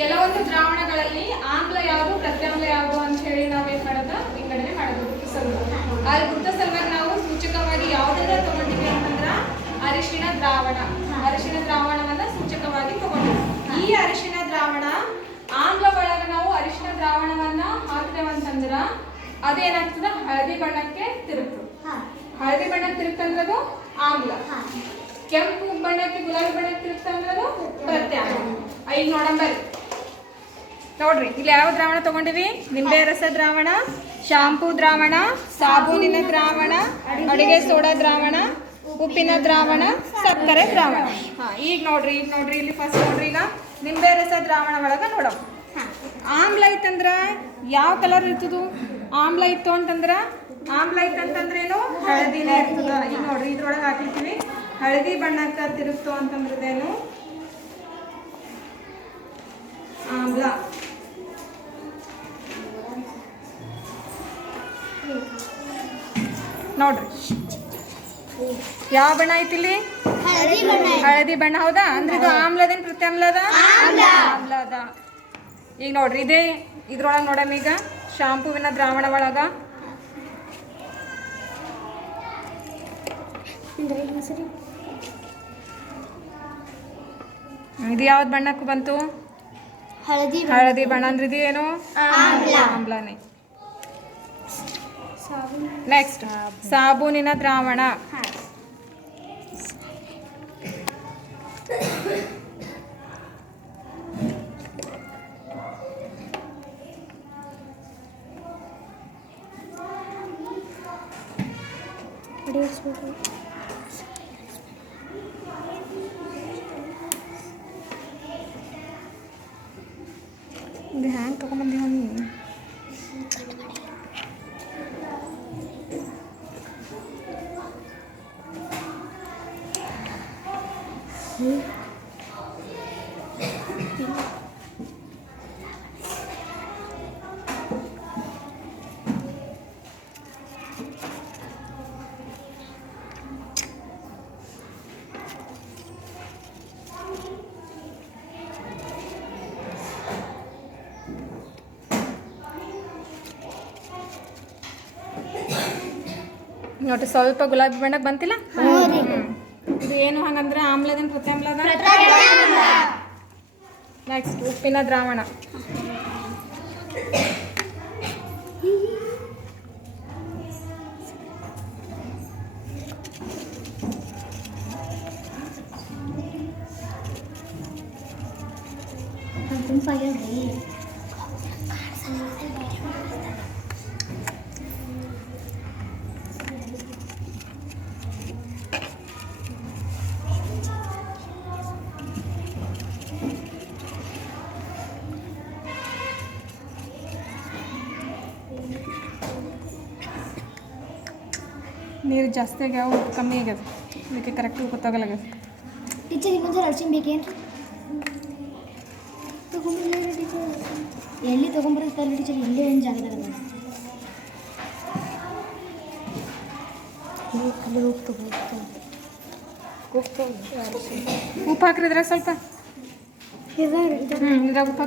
ಕೆಲವೊಂದು ದ್ರಾವಣಗಳಲ್ಲಿ ಆಮ್ಲ ಯಾವುದು ಪ್ರತ್ಯಾಮ್ಲ ಯಾವುದು ಅಂತ ಹೇಳಿ ನಾವೇನ್ ಮಾಡೋದು ವಿಂಗಡಣೆ ಮಾಡೋದು ಆ ಗುರುತ ಸಲುವಾಗಿ ನಾವು ಸೂಚಕವಾಗಿ ಯಾವುದನ್ನ ತಗೊಂಡಿವಿ ಅಂತಂದ್ರ ಅರಿಶಿಣ ದ್ರಾವಣವನ್ನ ಸೂಚಕವಾಗಿ ತಗೊಂಡಿವಿ. ಈ ಅರಿಶಿಣ ದ್ರಾವಣ ಆಮ್ಲ ಒಳಗ ನಾವು ಅರಿಶಿಣ ದ್ರಾವಣವನ್ನ ಹಾಕ್ತೇವಂತಂದ್ರ ಅದೇನಾಗ್ತದ ಹಳದಿ ಬಣ್ಣಕ್ಕೆ ತಿರುಗ್ತದೆ. ಹಳದಿ ಬಣ್ಣಕ್ಕೆ ತಿರುಗ್ತಂದ್ರದು ಆಮ್ಲ, ಕೆಂಪು ಬಣ್ಣಕ್ಕೆ ಗುಲಾಬಿ ಬಣ್ಣಕ್ಕೆ ತಿರುಗ್ತಂದ್ರದು ಪ್ರತ್ಯಾಮ್ಲ. ಈಗ ನೋಡಂಬರಿ ನೋಡ್ರಿ, ಇಲ್ಲಿ ಯಾವ ದ್ರಾವಣ ತಗೊಂಡಿವಿ? ನಿಂಬೆ ರಸ ದ್ರಾವಣ, ಶಾಂಪೂ ದ್ರಾವಣ, ಸಾಬೂನಿನ ದ್ರಾವಣ, ಅಡುಗೆ ಸೋಡಾ ದ್ರಾವಣ, ಉಪ್ಪಿನ ದ್ರಾವಣ, ಸಕ್ಕರೆ ದ್ರಾವಣ. ಈಗ ನೋಡ್ರಿ ಇಲ್ಲಿ ಫಸ್ಟ್ ನೋಡ್ರಿ, ಈಗ ನಿಂಬೆ ರಸ ದ್ರಾವಣ ಒಳಗ ನೋಡಮ್. ಆಮ್ಲ ಐತಂದ್ರ ಯಾವ ಕಲರ್ ಇರ್ತದು? ಆಮ್ಲ ಇತ್ತು ಅಂತಂದ್ರ ಏನು ಹಳದಿನೇ ಇರ್ತದ. ಈಗ ನೋಡ್ರಿ ಇದ್ರೊಳಗೆ ಹಾಕ್ಲಿಕ್ಕಿವಿ, ಹಳದಿ ಬಣ್ಣಕ್ಕ ತಿರುಗ್ತು ಅಂತಂದ್ರದೇನು ಆಮ್ಲ. ನೋಡ್ರಿ ಯಾವ ಬಣ್ಣ ಐತಿಲ್ಲಿ? ಹಳದಿ ಬಣ್ಣ. ಹೌದಾ? ಅಂದ್ರೆ ಇದು ಆಮ್ಲದೇನ್ ಪ್ರತ್ಯಾಮ್ಲದ? ಆಮ್ಲದ. ಈಗ ನೋಡ್ರಿ ಇದ್ರೊಳಗೆ ನೋಡಮ್. ಈಗ ಶಾಂಪೂವಿನ ದ್ರಾವಣ ಒಳಗ ಇದು ಯಾವ್ದು ಬಣ್ಣಕ್ಕೂ ಬಂತು? ಹಳದಿ ಬಣ್ಣ. ಅಂದ್ರೆ ಇದು ಏನು? ಆಮ್ಲನೇ. ನೆಕ್ಸ್ಟ್ ಸಾಬೂನಿನ ದ್ರಾವಣ. ಇದು ಹ್ಯಾಂಗ್ ತಗೊಂಡ್ಬಂದಿವ ನೀನು? ನೋಡ್ರಿ ಸ್ವಲ್ಪ ಗುಲಾಬಿ ಬಣ್ಣಕ್ಕೆ ಬಂತಿಲ್ಲ? ಇದು ಏನು ಹಂಗಂದ್ರೆ ಆಮ್ಲದೇನು ಪ್ರತ್ಯಾಮ್ಲದ? ನೆಕ್ಸ್ಟ್ ಉಪ್ಪಿನ ದ್ರಾವಣ. ನೀರು ಜಾಸ್ತಿ ಆಗ್ಯಾವ, ಉಪ್ಪು ಕಮ್ಮಿ ಆಗ್ಯದ, ಅದಕ್ಕೆ ಕರೆಕ್ಟ್ ಗೊತ್ತಾಗಲ್ಲಾಗ್ಯದ. ಟೀಚರ್ ಇನ್ನೊಂದ್ಸಲ ಅರ್ಶಿನ ಬೇಕೇನ್ರಿ? ಎಲ್ಲಿ ತೊಗೊಂಬರ್ತಾರೆ ಟೀಚರ್? ಇಲ್ಲೇ ಏನು ಜಾಗದಾಗ ಉಪ್ಪು ಹಾಕ್ರಿ ಇದ್ರಾಗ ಸ್ವಲ್ಪ. ಇದ್ರಾಗ ಇದ್ರಾಗ ಉಪ್ಪು